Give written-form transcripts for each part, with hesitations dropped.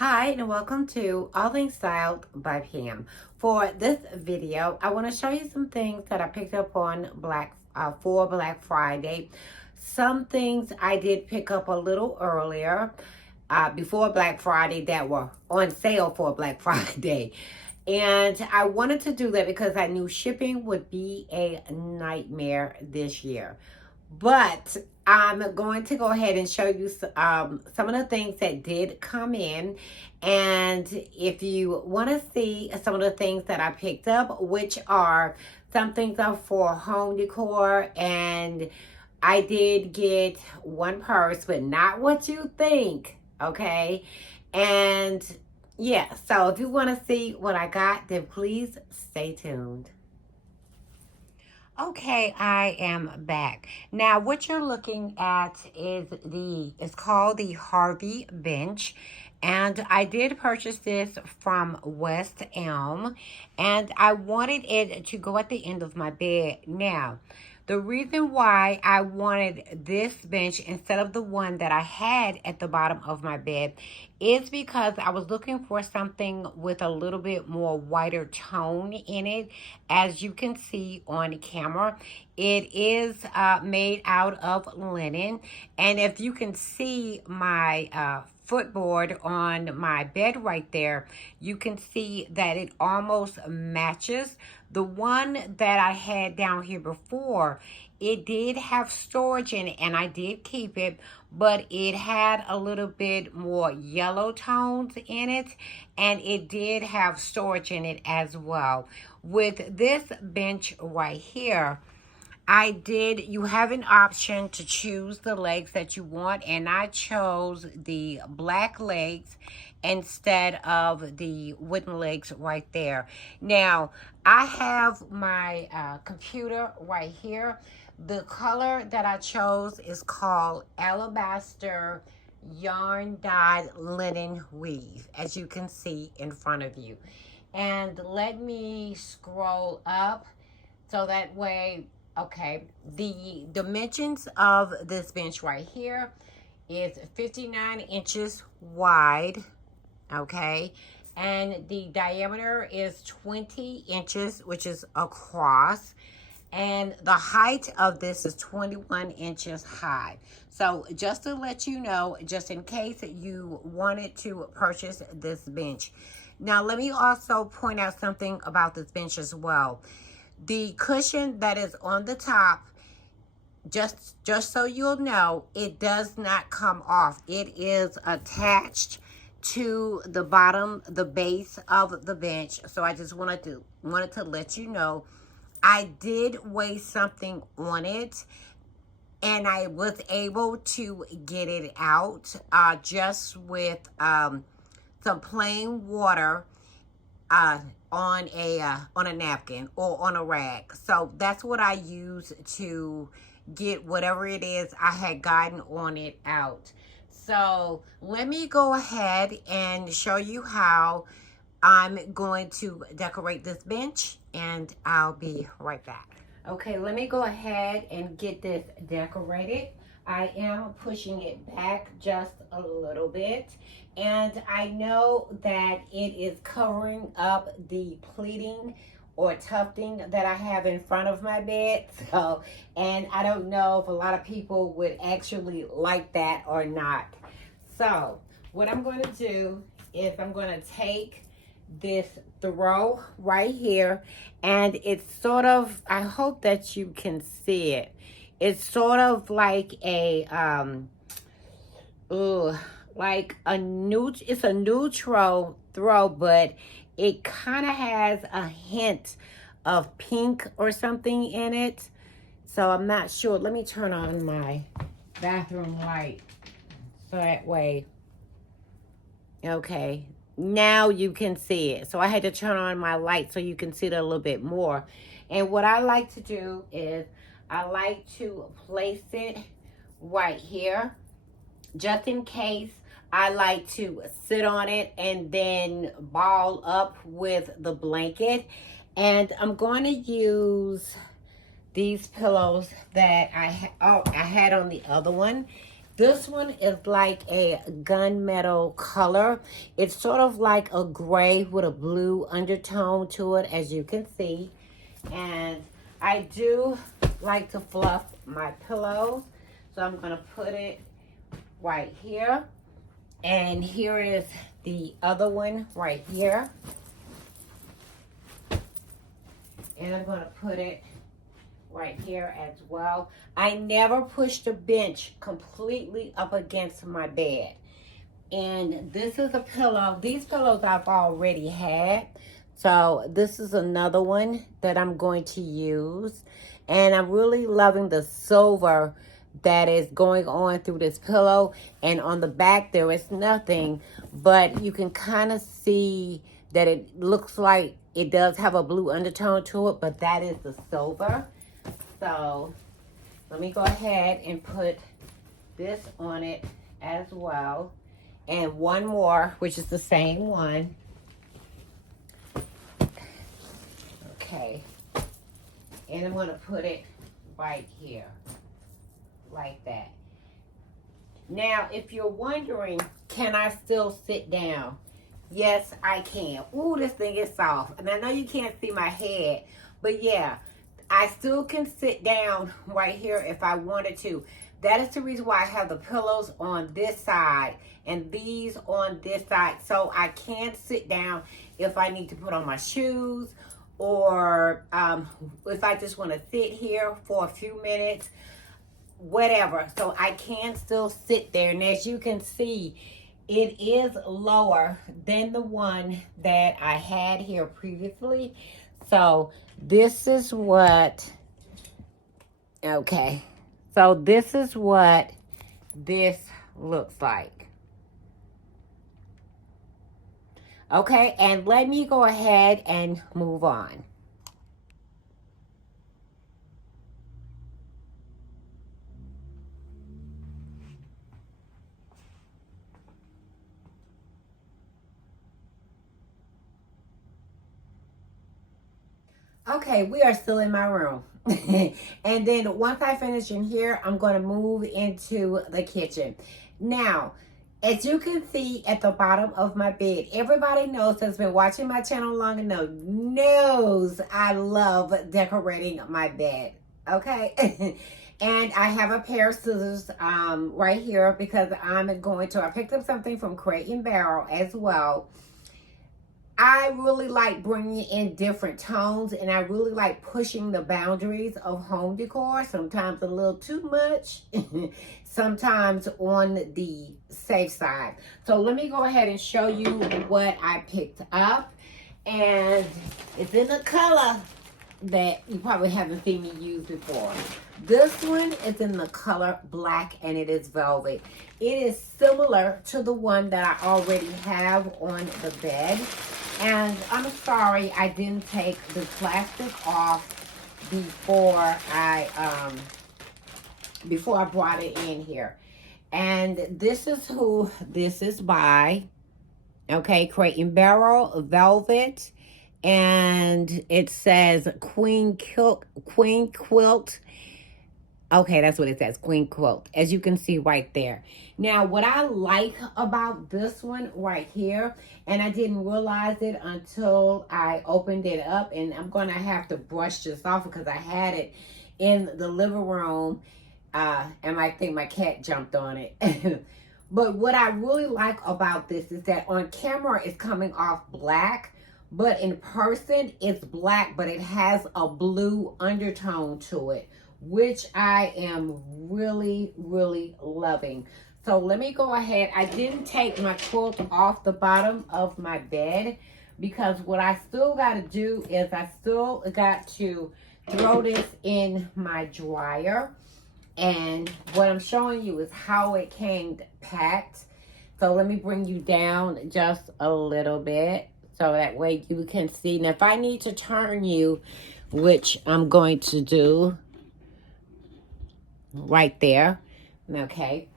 Hi and welcome to All Things Styled by Pam. For this video, I want to show you some things that I picked up on for Black Friday. Some things I did pick up a little earlier before Black Friday that were on sale for Black Friday. And I wanted to do that because I knew shipping would be a nightmare this year. But I'm going to go ahead and show you some of the things that did come in. And if you want to see some of the things that I picked up, which are some things are for home decor, and I did get one purse, but not what you think, okay? And yeah, so if you want to see what I got, then please stay tuned. Okay, I am back. Now, what you're looking at is it's called the Harvey Bench. And I did purchase this from West Elm. And I wanted it to go at the end of my bed. Now, the reason why I wanted this bench instead of the one that I had at the bottom of my bed is because I was looking for something with a little bit more whiter tone in it. As you can see on camera, it is made out of linen. And if you can see my footboard on my bed right there, you can see that it almost matches the one that I had down here before. It did have storage in it and I did keep it, but it had a little bit more yellow tones in it, and it did have storage in it as well. With this bench right here, you have an option to choose the legs that you want, and I chose the black legs instead of the wooden legs right there. Now, I have my computer right here. The color that I chose is called Alabaster Yarn Dyed Linen Weave, as you can see in front of you. And let me scroll up so that way. Okay, the dimensions of this bench right here is 59 inches wide, okay, and the diameter is 20 inches, which is across, and the height of this is 21 inches high. So just to let you know, just in case you wanted to purchase this bench. Now, let me also point out something about this bench as well. The cushion that is on the top, just so you'll know, it does not come off. It is attached to the bottom, the base of the bench. So I just wanted to let you know. I did weigh something on it, and I was able to get it out just with some plain water on a napkin or on a rag. So that's what I use to get whatever it is I had gotten on it out. So let me go ahead and show you how I'm going to decorate this bench, and I'll be right back. Okay, let me go ahead and get this decorated. I am pushing it back just a little bit, and I know that it is covering up the pleating or tufting that I have in front of my bed. So, and I don't know if a lot of people would actually like that or not. So what I'm going to do is I'm going to take this throw right here, and it's sort of, I hope that you can see it. It's sort of like a it's a neutral throw, but it kind of has a hint of pink or something in it. So I'm not sure. Let me turn on my bathroom light so that way. Okay, now you can see it. So I had to turn on my light so you can see it a little bit more. And what I like to do is I like to place it right here, just in case. I like to sit on it and then ball up with the blanket. And I'm going to use these pillows that I had on the other one. This one is like a gunmetal color. It's sort of like a gray with a blue undertone to it, as you can see. And I do like to fluff my pillows. So I'm going to put it right here. And here is the other one right here. And I'm going to put it right here as well. I never push the bench completely up against my bed. And this is a pillow. These pillows I've already had. So this is another one that I'm going to use. And I'm really loving the silver that is going on through this pillow. And on the back there is nothing, but you can kind of see that it looks like it does have a blue undertone to it, but that is the silver. So let me go ahead and put this on it as well. And one more, which is the same one. Okay. And I'm going to put it right here. Like that. Now, if you're wondering, can I still sit down? Yes, I can. Ooh, this thing is soft. And I know you can't see my head, but yeah, I still can sit down right here if I wanted to. That is the reason why I have the pillows on this side and these on this side. So I can sit down if I need to put on my shoes, or if I just want to sit here for a few minutes, whatever. So I can still sit there. And as you can see, it is lower than the one that I had here previously. So this is what, okay. So this is what this looks like. Okay, and let me go ahead and move on. Okay, we are still in my room. And then once I finish in here, I'm going to move into the kitchen. Now, as you can see at the bottom of my bed, everybody that's been watching my channel long enough knows I love decorating my bed. Okay? And I have a pair of scissors right here because I picked up something from Crate and Barrel as well. I really like bringing in different tones, and I really like pushing the boundaries of home decor, sometimes a little too much, sometimes on the safe side. So let me go ahead and show you what I picked up, and it's in a color that you probably haven't seen me use before. This one is in the color black, and it is velvet. It is similar to the one that I already have on the bed. And I'm sorry I didn't take the plastic off before I brought it in here. And this is who this is by. Okay, Crate and Barrel Velvet. And it says Queen Quilt. Okay, that's what it says, Queen Quilt, as you can see right there. Now, what I like about this one right here, and I didn't realize it until I opened it up, and I'm going to have to brush this off because I had it in the living room, and I think my cat jumped on it. But what I really like about this is that on camera it's coming off black, but in person it's black, but it has a blue undertone to it, which I am really, really loving. So let me go ahead. I didn't take my quilt off the bottom of my bed because what I still got to do is I still got to throw this in my dryer. And what I'm showing you is how it came packed. So let me bring you down just a little bit so that way you can see. Now, if I need to turn you, which I'm going to do, right there. Okay.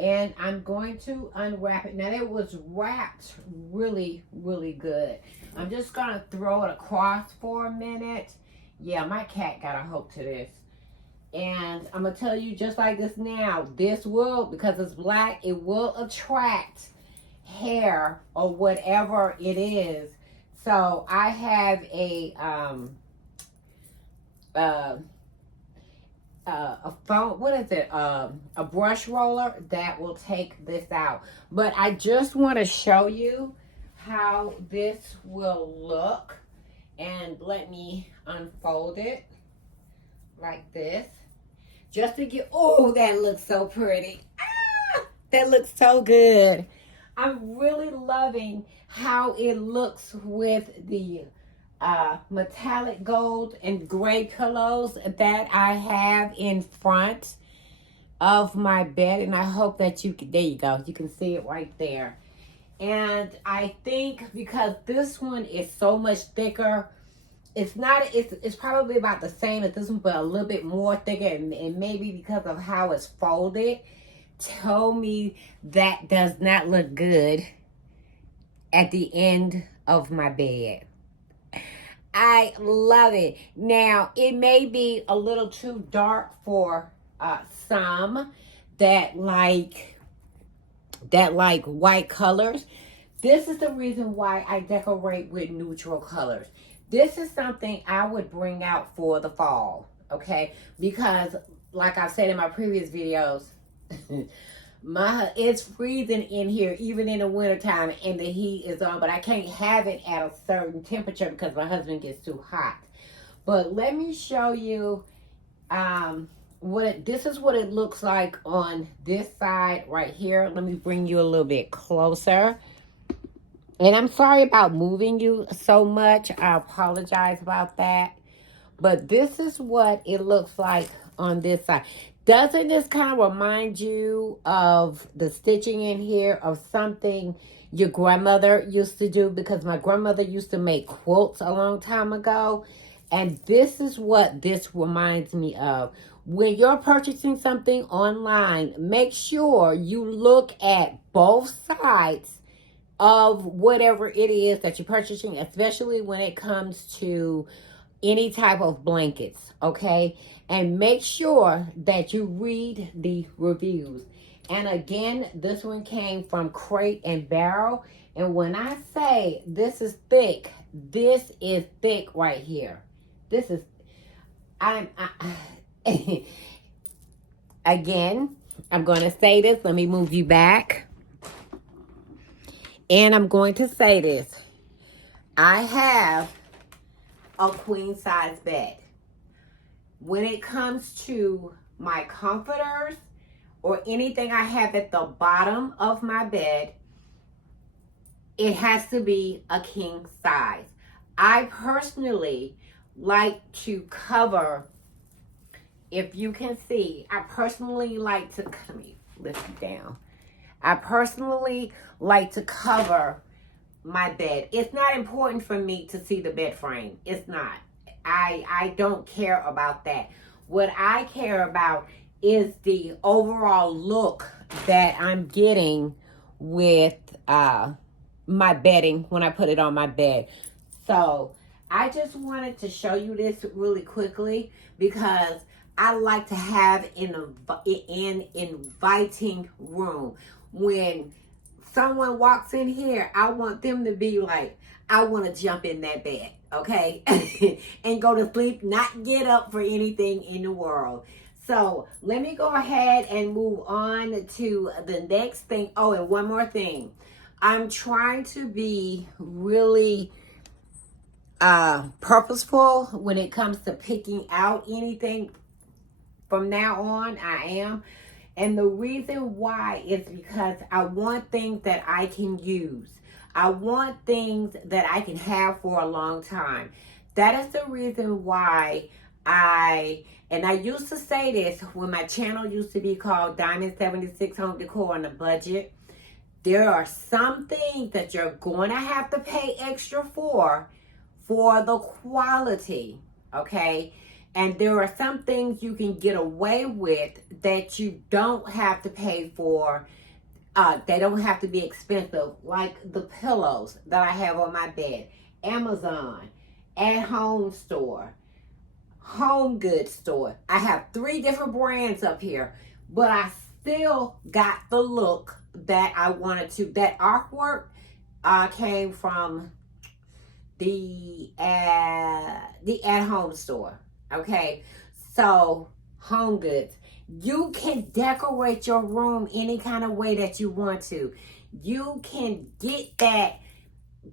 And I'm going to unwrap it. Now, it was wrapped really, really good. I'm just going to throw it across for a minute. Yeah, my cat got a hook to this. And I'm going to tell you just like this now, this will, because it's black, it will attract hair or whatever it is. So I have a phone, what is it, a brush roller that will take this out. But I just want to show you how this will look. And let me unfold it like this, just to get, oh, that looks so pretty. Ah, that looks so good. I'm really loving how it looks with the metallic gold and gray pillows that I have in front of my bed. And I hope that you can, there you go, you can see it right there. And I think because this one is so much thicker, it's probably about the same as this one, but a little bit more thicker, and maybe because of how it's folded, told me that does not look good at the end of my bed. I love it. Now, it may be a little too dark for some that like white colors. This is the reason why I decorate with neutral colors. This is something I would bring out for the fall, okay? Because like I've said in my previous videos, it's freezing in here even in the wintertime and the heat is on, but I can't have it at a certain temperature because my husband gets too hot. But let me show you this is what it looks like on this side right here. Let me bring you a little bit closer. And I'm sorry about moving you so much. I apologize about that. But this is what it looks like on this side. Doesn't this kind of remind you of the stitching in here of something your grandmother used to do? Because my grandmother used to make quilts a long time ago. And this is what this reminds me of. When you're purchasing something online, make sure you look at both sides of whatever it is that you're purchasing, especially when it comes to any type of blankets, okay? And make sure that you read the reviews. And again, this one came from Crate and Barrel. And when I say this is thick right here. This is, again, I'm going to say this. Let me move you back. And I'm going to say this. I have a queen size bed. When it comes to my comforters or anything I have at the bottom of my bed, it has to be a king size. I personally like to cover, if you can see, I personally like to, let me lift you down. I personally like to cover my bed. It's not important for me to see the bed frame. It's not. I don't care about that. What I care about is the overall look that I'm getting with my bedding when I put it on my bed. So I just wanted to show you this really quickly because I like to have an inviting room. When someone walks in here, I want them to be like, I want to jump in that bed, okay? And go to sleep, not get up for anything in the world. So let me go ahead and move on to the next thing. Oh, and one more thing. I'm trying to be really purposeful when it comes to picking out anything. From now on, I am. And the reason why is because I want things that I can use. I want things that I can have for a long time. That is the reason why and I used to say this when my channel used to be called Diamond 76 Home Decor on a Budget. There are some things that you're going to have to pay extra for the quality, okay? And there are some things you can get away with that you don't have to pay for. They don't have to be expensive, like the pillows that I have on my bed. Amazon, at home store, home goods store. I have 3 different brands up here, but I still got the look that I wanted to. That artwork came from the at-home store. Okay, so home goods. You can decorate your room any kind of way that you want to. You can get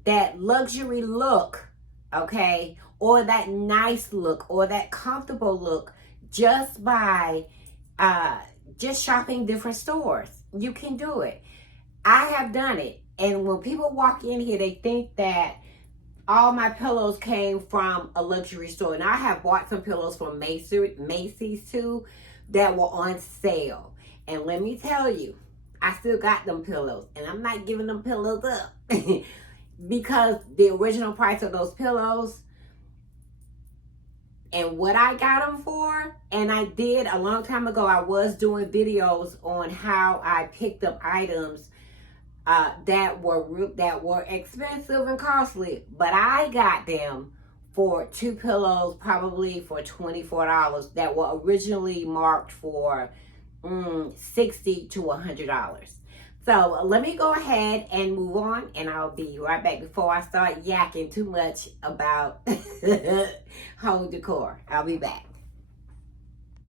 that luxury look, okay, or that nice look, or that comfortable look, just by just shopping different stores. You can do it. I have done it, and when people walk in here, they think that all my pillows came from a luxury store. And I have bought some pillows from Macy's too that were on sale. And let me tell you, I still got them pillows, and I'm not giving them pillows up because the original price of those pillows and what I got them for, and I did a long time ago, I was doing videos on how I picked up items that were expensive and costly, but I got them for 2 pillows, probably for $24, that were originally marked for $60 to $100. So let me go ahead and move on, and I'll be right back before I start yakking too much about home decor. I'll be back.